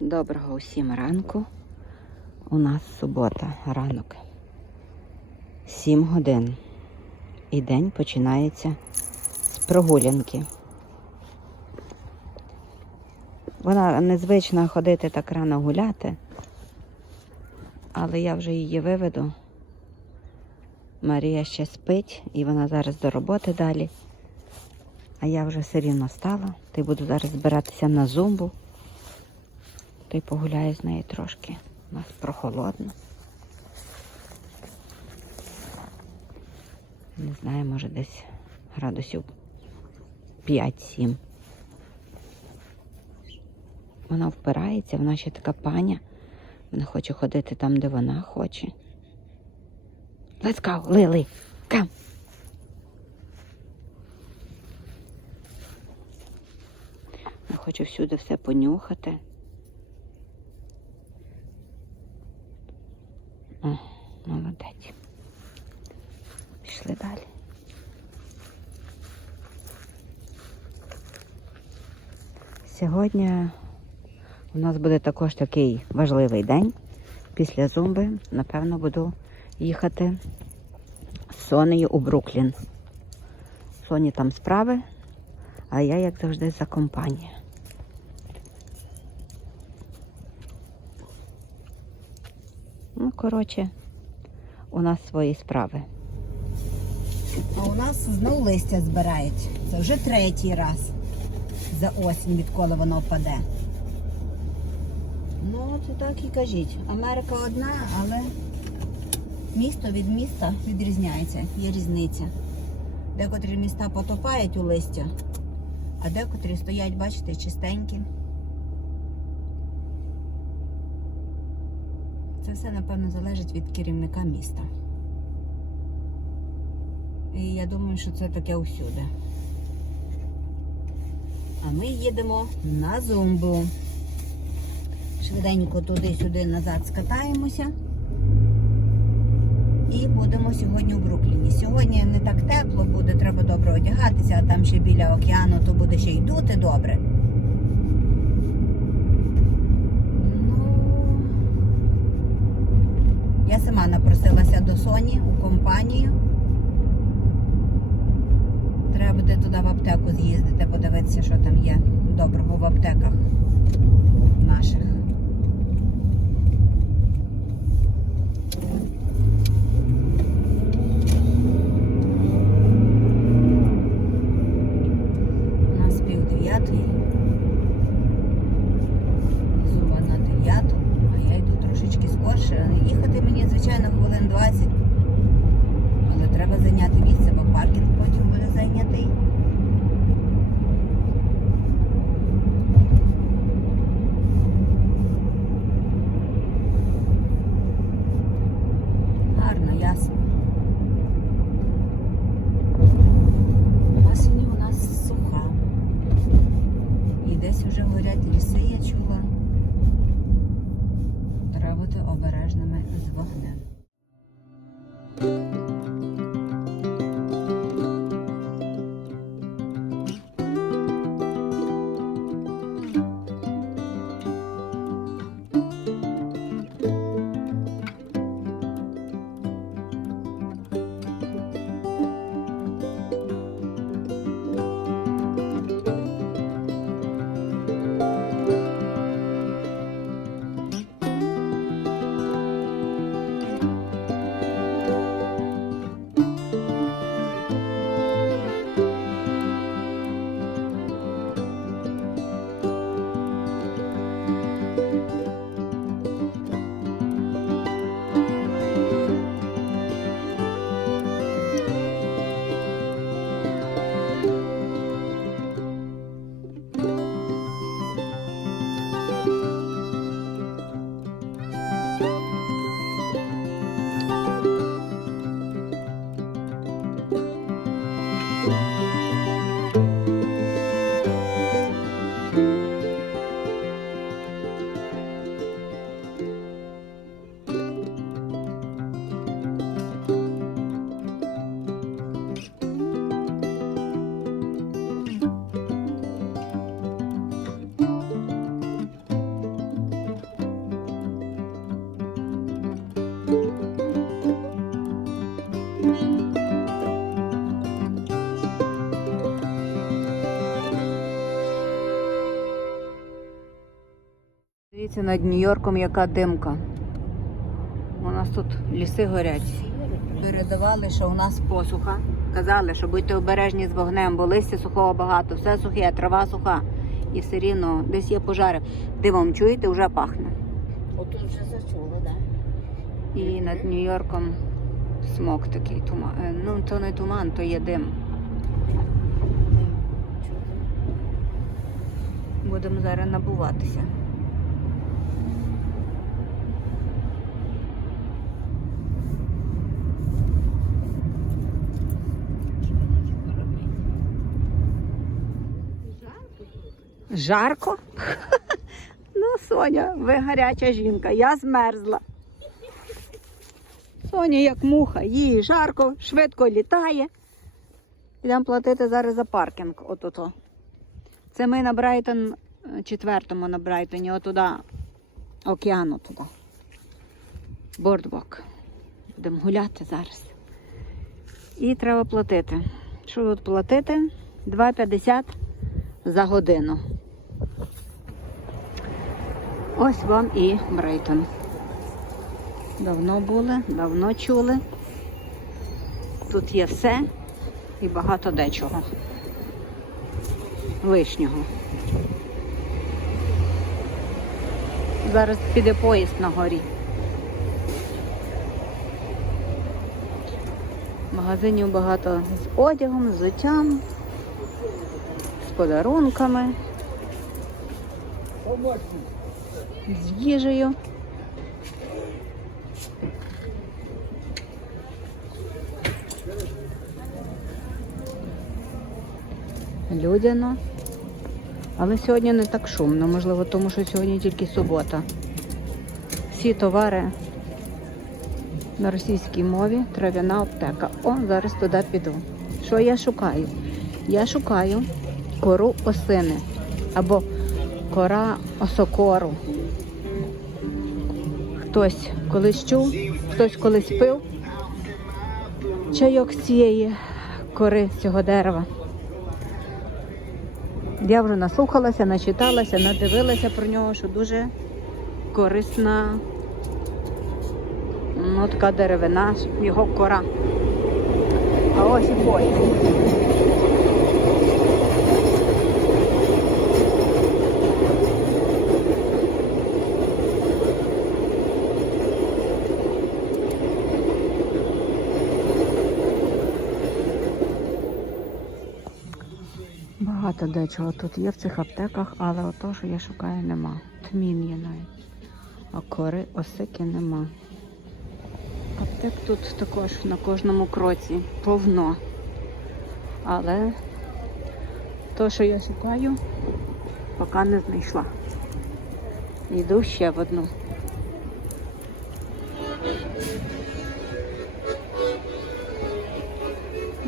Доброго усім ранку. У нас субота, ранок. 7 годин. І день починається з прогулянки. Вона незвична ходити так рано гуляти, але я вже її виведу. Марія ще спить і вона зараз до роботи далі. А я вже все рівно стала. Ти буду зараз збиратися на зумбу. Ти погуляю з нею трошки. У нас прохолодно. Не знаю, може десь градусів 5-7. Вона впирається, вона ще така паня. Вона хоче ходити там, де вона хоче. Let's go, Lily. Come. Хочу всюди все понюхати. О, молодець. Пішли далі. Сьогодні у нас буде також такий важливий день. Після зумби, напевно, буду їхати з Сонею у Бруклін. Соні там справи, а я, як завжди, за компанію. Ну, коротше, у нас свої справи. А у нас знову листя збирають. Це вже третій раз за осінь, відколи воно впаде. Ну, от так і кажіть. Америка одна, але місто від міста відрізняється. Є різниця. Декотрі міста потопають у листя, а декотрі стоять, бачите, чистенькі. Це все, напевно, залежить від керівника міста. І я думаю, що це таке усюди. А ми їдемо на зумбу. Швиденько туди-сюди назад скатаємося. І будемо сьогодні у Брукліні. Сьогодні не так тепло буде, треба добре одягатися, а там ще біля океану, то буде ще й дути добре. Напросилася до Соні у компанію. Треба буде туди в аптеку з'їздити, подивитися, що там є доброго в аптеках наших. У нас пів дев'ятої. Зуба на дев'яту, а я йду трошечки скорше. Їхати мені, звичайно, хвилин 20. Але треба зайняти місце, бо паркінг потім буде зайнятий. Гарно, ясно. Осінь у нас суха. І десь уже горять ліси, я чула. Треба обережними з вогнем. Дивіться над Нью-Йорком, яка димка. У нас тут ліси горять. Передавали, що у нас посуха. Казали, що будьте обережні з вогнем, бо листя сухого багато, все сухе, трава суха. І все рівно десь є пожари. Дивом, чуєте, вже пахне. Отут вже зачула, так? І над Нью-Йорком смок такий туман. Е, Ну, то не туман, то є дим. Будемо зараз набуватися. Жарко? Ну, Соня, ви гаряча жінка, я змерзла. Соня, як муха, їй жарко, швидко літає. Йдемо платити зараз за паркінг. Це ми на Брайтон, е, четвертому на Брайтоні, отуда, океану туди. Бордвок. Будемо гуляти зараз. І треба платити. Що тут платити? 2,50 за годину. Ось вам і Брейтон. Давно були, давно чули. Тут є все і багато дечого. Лишнього. Зараз піде поїзд на горі. Магазинів багато з одягом, з взуттям, з подарунками, з їжею. Людяно. Але сьогодні не так шумно, можливо, тому що сьогодні тільки субота. Всі товари на російській мові, трав'яна аптека. О, зараз туди піду. Що я шукаю? Я шукаю кору осини або кора осокору. Хтось колись чув, хтось колись пив чайок цієї кори цього дерева. Я вже наслухалася, начиталася, надивилася про нього, що дуже корисна ну, така деревина, його кора. А ось і поїзд. Багато дечого тут є в цих аптеках, але ото, що я шукаю, нема. Тмін є навіть. А кори осики нема. Аптек тут також на кожному кроці повно. Але то, що я шукаю, поки не знайшла. Йду ще в одну.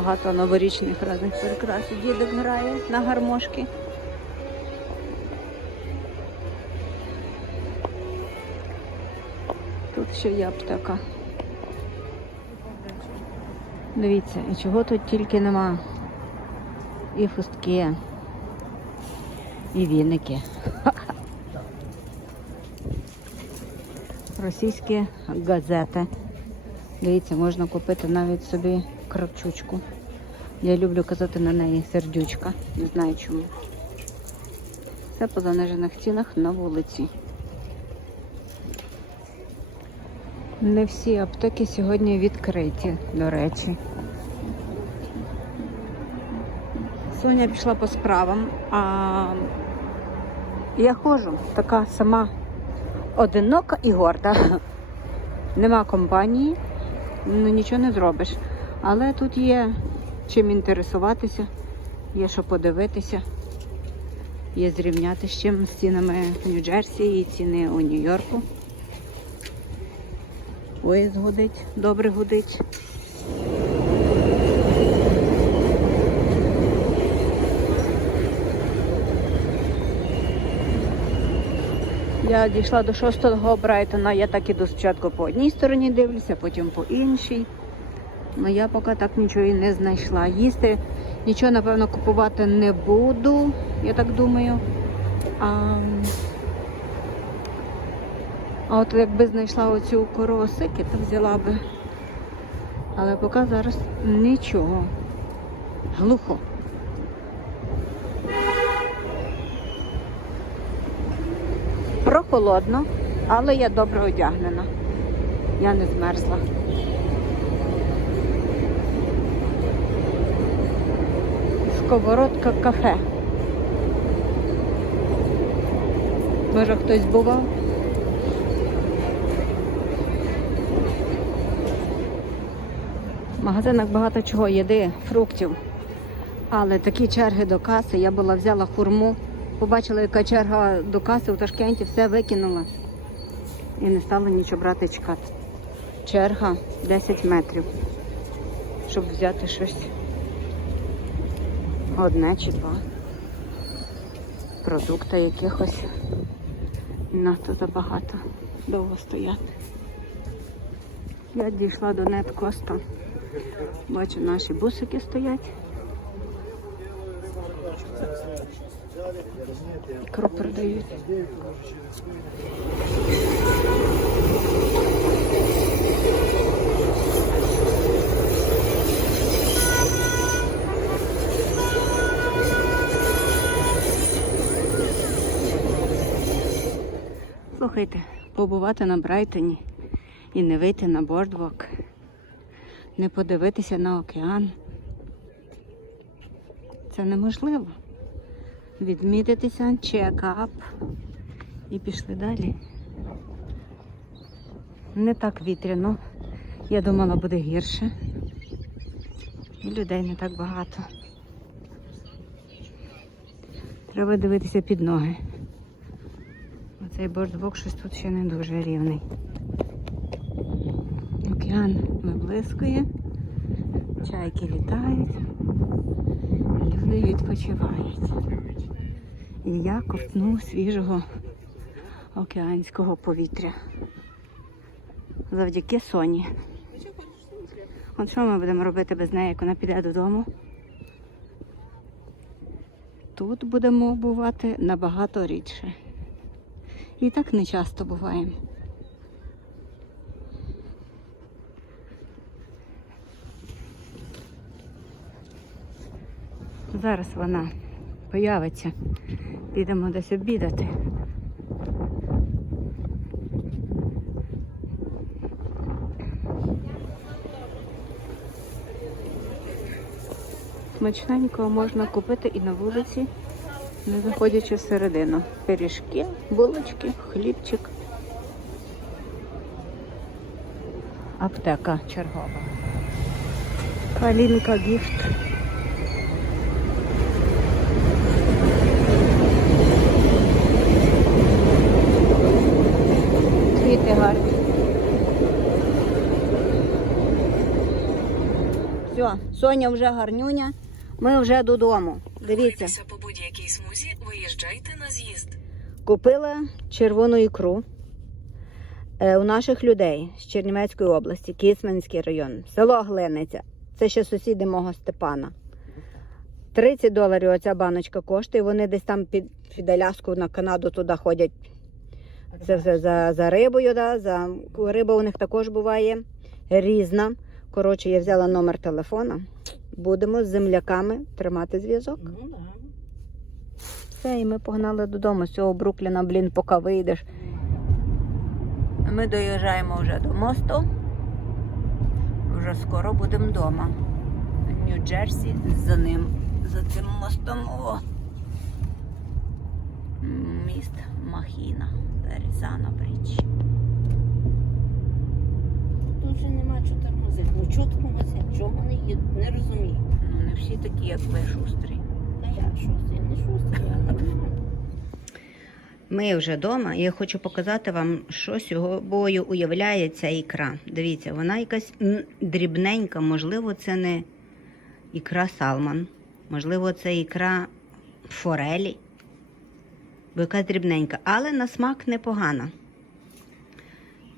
Багато новорічних різних прикрас. Дідок грає на гармошки. Тут ще є аптека. Дивіться, і чого тут тільки нема. І хустки, і віники. Російські газети. Дивіться, можна купити навіть собі кравчучку. Я люблю казати на неї сердючка. Не знаю чому. Це по занижених цінах на вулиці. Не всі аптеки сьогодні відкриті, до речі. Соня пішла по справам, а я ходжу така сама одинока і горда. Нема компанії, ну нічого не зробиш. Але тут є чим інтересуватися, є що подивитися, є зрівняти з чим з цінами в Нью-Джерсі і ціни у Нью-Йорку. Поїзд гудить, добре гудить. Я дійшла до шостого Брайтона, я так іду спочатку по одній стороні дивлюся, потім по іншій. Ну я поки так нічого і не знайшла. Їсти нічого, напевно, купувати не буду, я так думаю. А, А от якби знайшла оцю кору осики, то взяла би. Але поки зараз нічого. Глухо. Прохолодно, але я добре одягнена. Я не змерзла. Сковородка кафе. Може хтось бував? В магазинах багато чого їди, фруктів. Але такі черги до каси, я була взяла хурму, побачила, яка черга до каси у Ташкенті, все викинула. І не стала нічого брати чекати. Черга 10 метрів, щоб взяти щось одне чи два. Продукти якихось. Надто забагато довго стояти. Я дійшла до Неткоста. Бачу, наші бусики стоять. Ікру продають. Слухайте, побувати на Брайтоні і не вийти на бордвок, не подивитися на океан. Це неможливо. Відмітитися, чекап і пішли далі. Не так вітряно. Я думала, буде гірше. І людей не так багато. Треба дивитися під ноги. Оцей бордвок щось тут ще не дуже рівний. Океан виблискує, чайки літають, люди відпочивають. І я ковтну свіжого океанського повітря. Завдяки Соні. От що ми будемо робити без неї, як вона піде додому? Тут будемо бувати набагато рідше. І так не часто буваємо. Зараз вона появиться. Підемо десь обідати. Смачненького можна купити і на вулиці, не заходячи всередину. Пиріжки, булочки, хлібчик. Аптека чергова. Калінка гіфт. Квіти гарні. Все, Соня вже гарнюня. Ми вже додому. Дивіться. Купила червону ікру е, у наших людей з Чернівецької області, Кисменський район, село Глиниця. Це ще сусіди мого Степана. 30 доларів оця баночка коштує. Вони десь там під, під Аляску на Канаду туди ходять. Це все за, за рибою, да, за риба у них також буває різна. Коротше, я взяла номер телефона. Будемо з земляками тримати зв'язок. Все, і ми погнали додому з цього Брукліна, блін, поки вийдеш. Ми доїжджаємо вже до мосту. Вже скоро будемо вдома. Нью-Джерсі за ним, за цим мостом. О. Міст Махіна, Березана Брідж. Тут же нема чого тормозити. Ну чого тормозити? Чого не їдуть? Не розумію. Ну, не всі такі, як ви, шустрі. Ми вже вдома, я хочу показати вам, що собою уявляє ця ікра. Дивіться, вона якась дрібненька, можливо, це не ікра салман, можливо, це ікра форелі, бо якась дрібненька, але на смак непогана.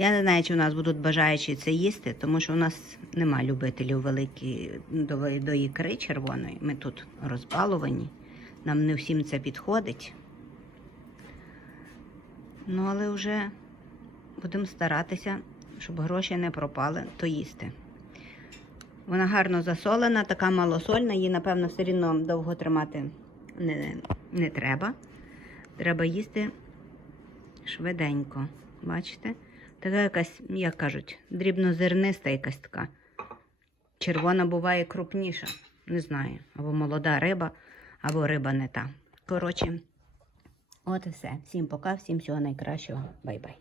Я не знаю, чи у нас будуть бажаючі це їсти, тому що у нас нема любителів великі до, до ікри червоної. Ми тут розбаловані. Нам не всім це підходить. Ну, але вже будемо старатися, щоб гроші не пропали, то їсти. Вона гарно засолена, така малосольна, її, напевно, все рівно довго тримати не, не треба. Треба їсти швиденько. Бачите? Така якась, як кажуть, дрібнозерниста якась така. Червона буває крупніша. Не знаю. Або молода риба, або риба не та. Коротше, от і все. Всім пока, всім всього найкращого. Бай-бай.